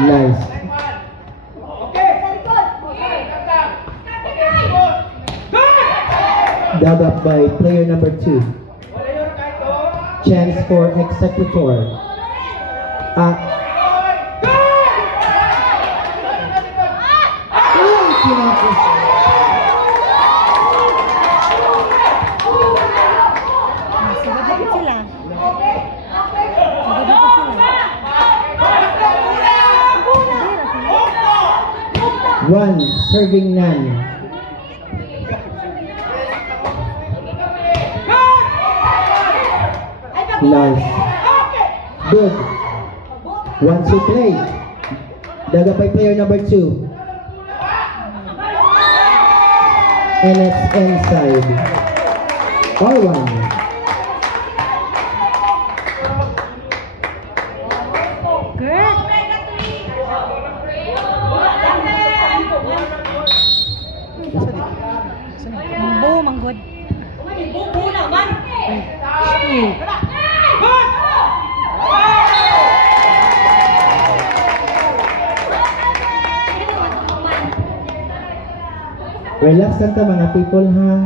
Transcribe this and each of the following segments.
Nice. Dug up by player number 2. Chance for executor. Kinapos. Sabagapit sila. Sabagapit sila. One, serving none. Nice. Good. One to play. Dug up by player number 2. And it's inside. All one. Good. Mambo, manggod. Relax lang ta mga people ha.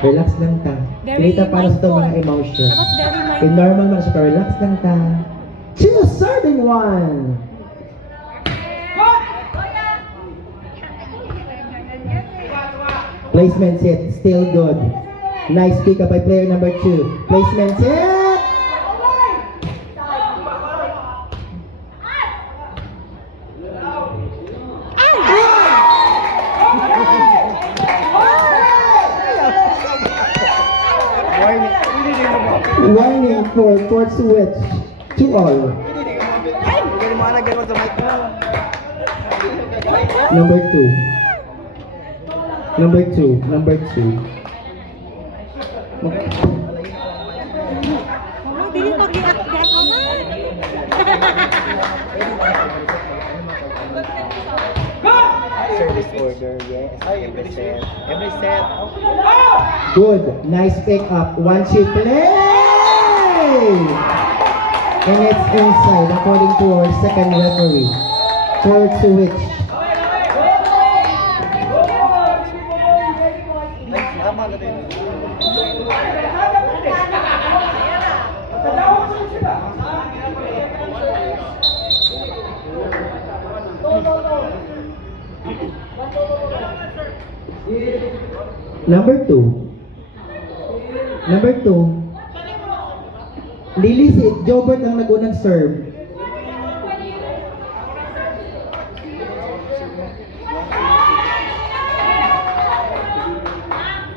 Relax lang ta. Very Dito para sa to mindful. mga emotion. Dapat very mindful. In normal man siya, relax lang ta. She's a serving one. Placement set, still good. Nice pick up by player number 2. Placement set. Warning for court switch to all. Number 2. Number 2. Number 2. Mambo, dili mag-react ako na. Service order, yes. Every set. Every set. Good. Nice pick up. One chip play. And it's inside according to our second referee. Court switch. Number 2. Number 2. Lily, si Jobert ang nagunang serve.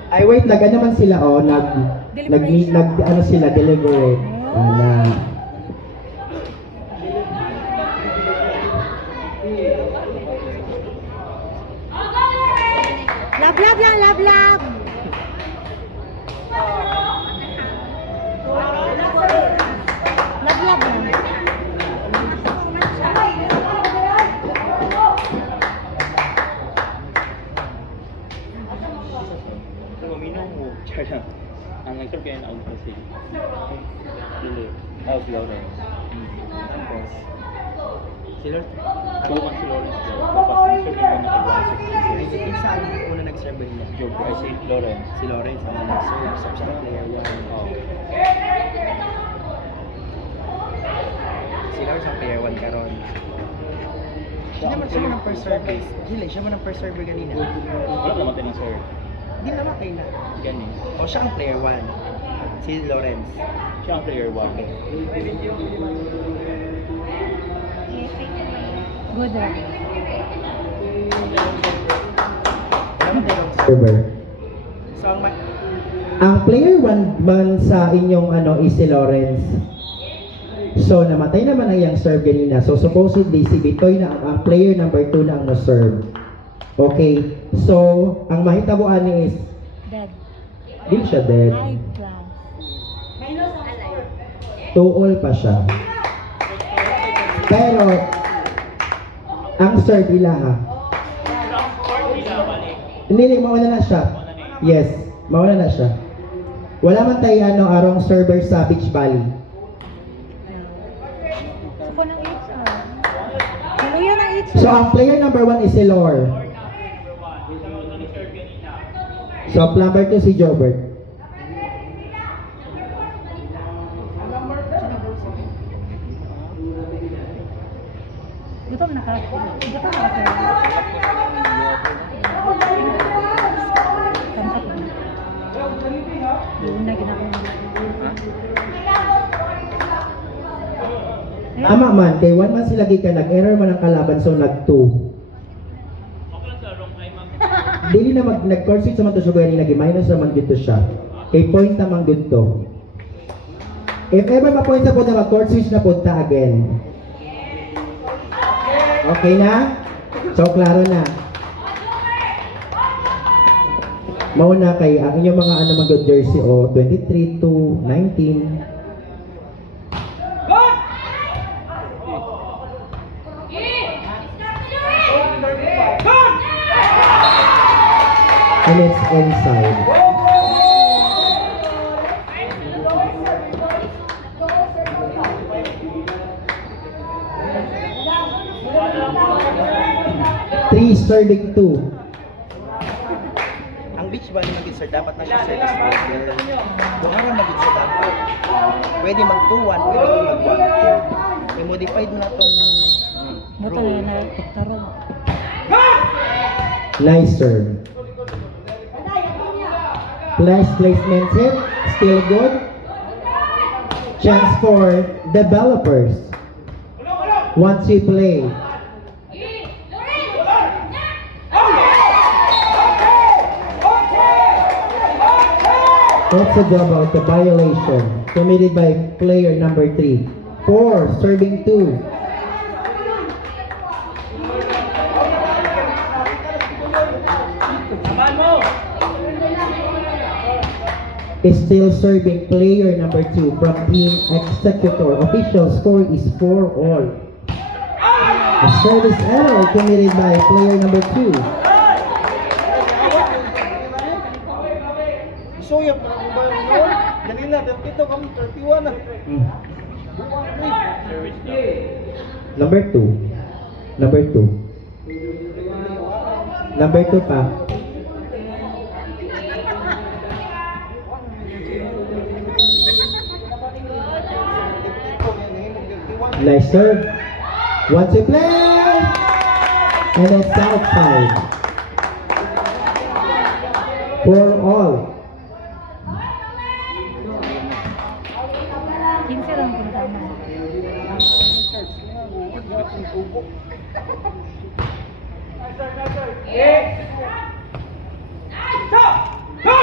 Ay wait, nag ano man sila oh, ano sila deliberate na Lab, lab lang, lab, lab. Lab, lab lang. Minum mo. Tsaka. Ang nag-serve kaya na ako kasi. Dili. Si Lawrence. Tapos. Sila? Kuman si Lawrence. Tapos nag-serve yung mga nag-serve. Saan una nag-serve niya? Job ay si Lawrence. Si Lawrence ang nag-serve sa player 1. Si Lawrence ang player 1 karon. Siya naman siya man ang first service. Dili, siya man ang first server ganina. Wala naman tayo ng serve. Di naman kayo na. Gani. O siya ang player 1. Si Lawrence. Siya ang player 1. Good. Naman tayo ng server. So Ang player 1 man sa inyong ano is si Lawrence. So namatay naman ang yang serve ganina. So supposedly si Bitoy na ang player number 2 na ang na-serve. Okay. So ang mahitabuan ni is Dead. di siya dead. High class. 2-all pa siya. Pero ang serve ila ha. Hindi, mawala na siya. Yes, mawala na siya. Wala man tayo ano, arong server sa Beach Valley. Ako ng 8 na. Diretso. So, ang player number 1 is si Lore. So, number 2 si Jobert. Gutom na ka. Gutom na ka. Kampat mo. Yun na ginagawa mo. Ama man, kay 1 man sila ka nag-error man ang kalaban, so nag-2. Dili na nag-court switch naman to siya, kaya nag-minus naman dito siya. Kay point naman dito. If ever ma-point sa po na mag-court switch na punta again. Okay na? So, klaro na. Mauna kay ang inyong mga ano mag jersey o 23 to 19. And it's inside. Three serving 2. Ang beach ball naman sir, dapat na siya service player. Buharan na siya dapat. Pwede mag 2-1, pwede mag 1-2. May modified na tong Buto na na tarong. Nice serve. Placement hit. Still good. Chance for developers. Once we play. That's a job out, the violation committed by player number 3. 4, serving 2. Is still serving player number 2 from team executor. Official score is 4-all. A service error committed by player number 2. Suya pa lang ba yun? Dali na, dito kami 31 na. Number 2. Number 2. Number 2 pa. Nice serve. Once we play. And it's outside. 4-all. 15 lang kung tama.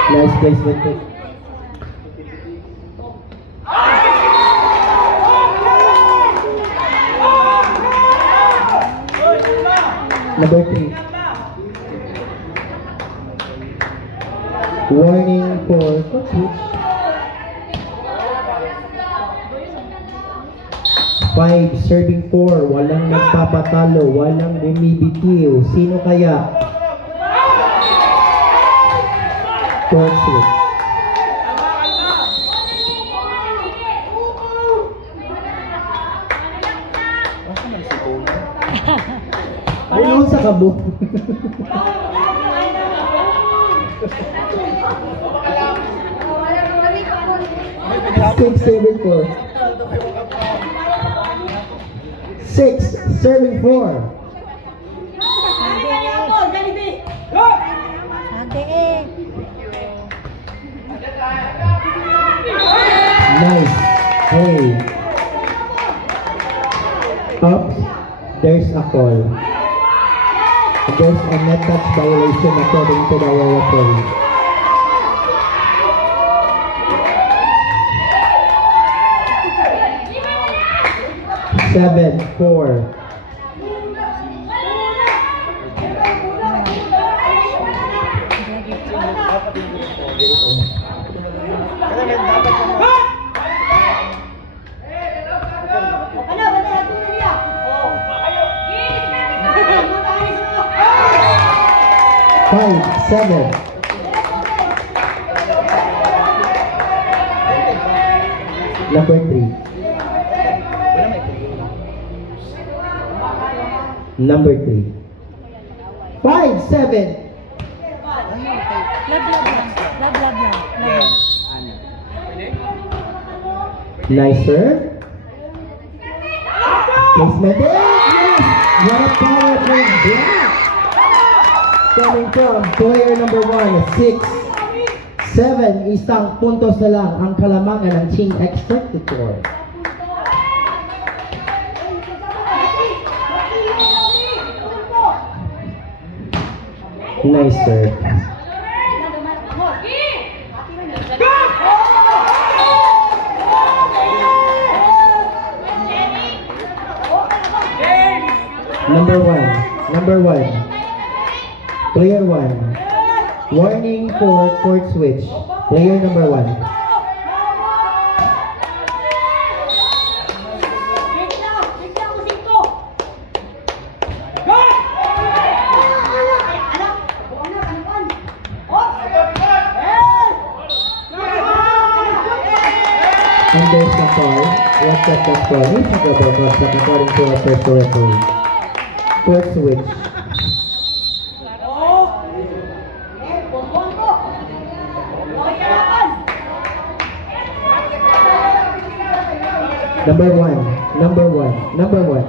Nice placement. Number 3. Warning for switch. 5 serving 4. Walang nagpapatalo. Walang bumibitiw. Sino kaya? Court switch. Ako man si Bono. Ano sa kabo? Six serving 4. 6 serving 4. Sante eh. Nice. Hey. Oops. There's a call. There's a net touch violation according to the referee. Seven, 4. Kaya may dapat na 5, 7. Number 3. wala may Number 3. 5, 7. Lab lang. Yes. Ano? Nice serve. Placement. Yes! What a powerful block! Coming from player number 1, 6, 7. Isang puntos na lang ang kalamangan ng Team Executor. Nice serve. Number one. Player 1. Warning for court switch. Player number 1. And there's the call. What's that call? It's a double bump according to our first referee. Court switch. Number one.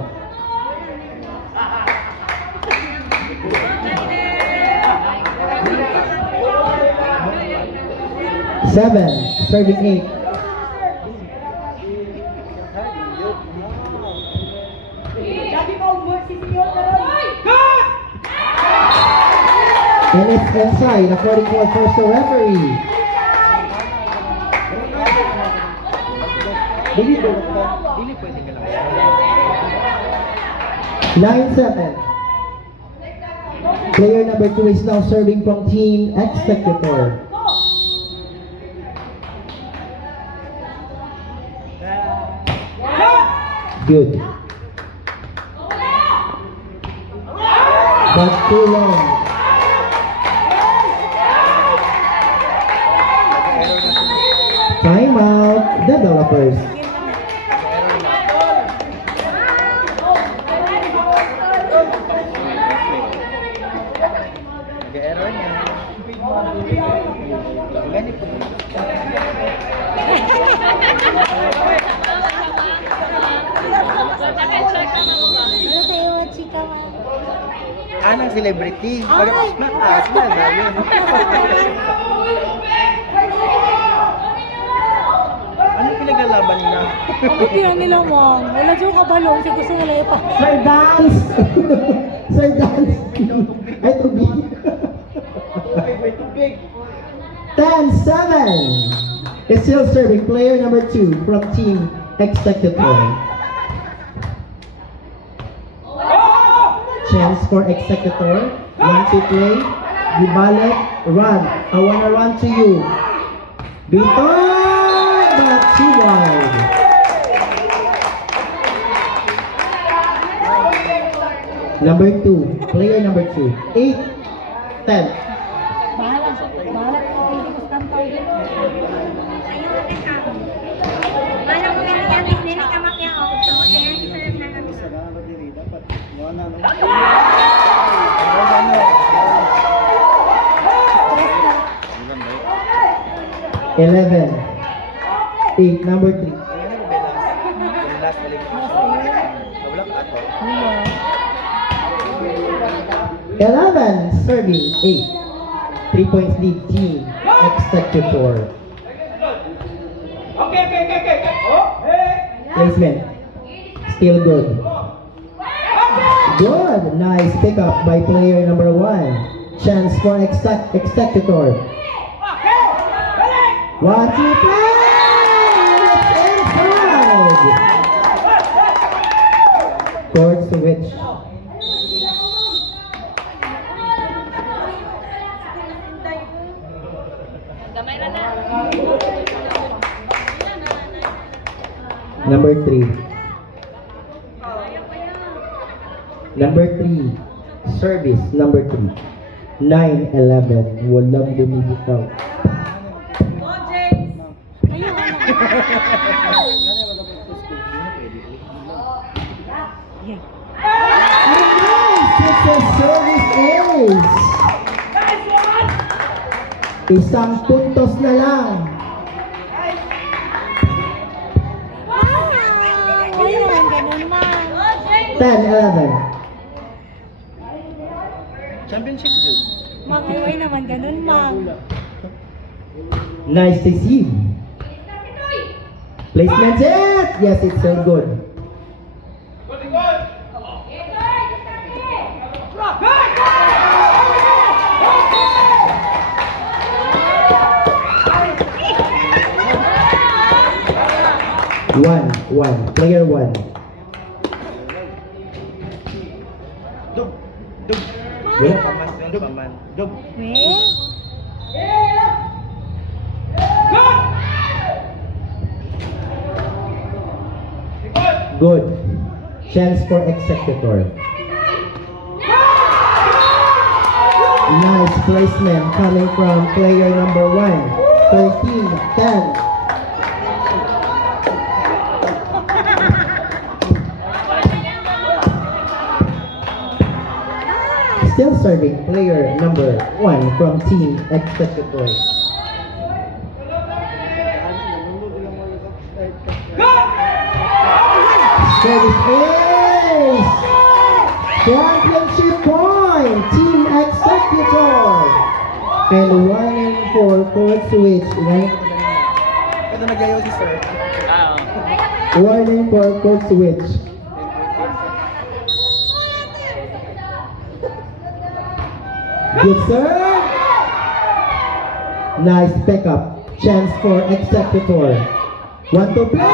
7, serving 8. And it's inside according to our first referee. Dili pwede ka lang. 9-7. Player number 2 is now serving from Team Executor. Good. But too long. Time out, developers. Nag-error niya. Ganito. Ano kayo, chika man? Anong celebrity? Mataas na yun. Ano pinaglalaban nila? Ano kaya nila, Mom? Wala dyan kabalong. Sige, gusto nila ipa. Sir Dance! Sir Dance! Ay, tubig. 10-7. Is still serving player number 2 from Team Executor. Chance for Executor. 1-2 play. Gibalik. Run. I wanna run to you. Bitoy! But too wide. Number 2. Player number 2. 8-10. Bahala sa hindi ko stampaw din. Ilan ba yun? 11. 8. Number 3. Last balik. Wala ka ato. 11. Serving 8. 3 points lead Team Executor. Placement. Still good. Good. Nice pickup by player number 1. Chance for Executor. 1-2 play! It's inside! Court switch. Number 3. Number 3. Service number 3. 9-11. Walang bumibitaw. Ayun, ano. It's a service ace. Isang puntos na lang. Wala naman ganun, ma'am. 10-11. Championship yun. Ma'am, ay naman ganun, ma'am. Nice to see. Placement it. Yes, it's so good. One. Player one. Dug. Dug. Wala. Paman. Dug. Paman. Dug. Weh? Good. Chance for executor. Nice placement coming from player number 1. 13-10. Still serving player number 1 from team executor. Service ace! Championship point! Team executor! And warning for court switch. Ito nagyayaw si sir. Warning for court switch. Good serve! Nice pickup. Chance for executor. Want to play?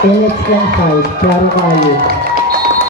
Inix lang 5. Klaro kayo.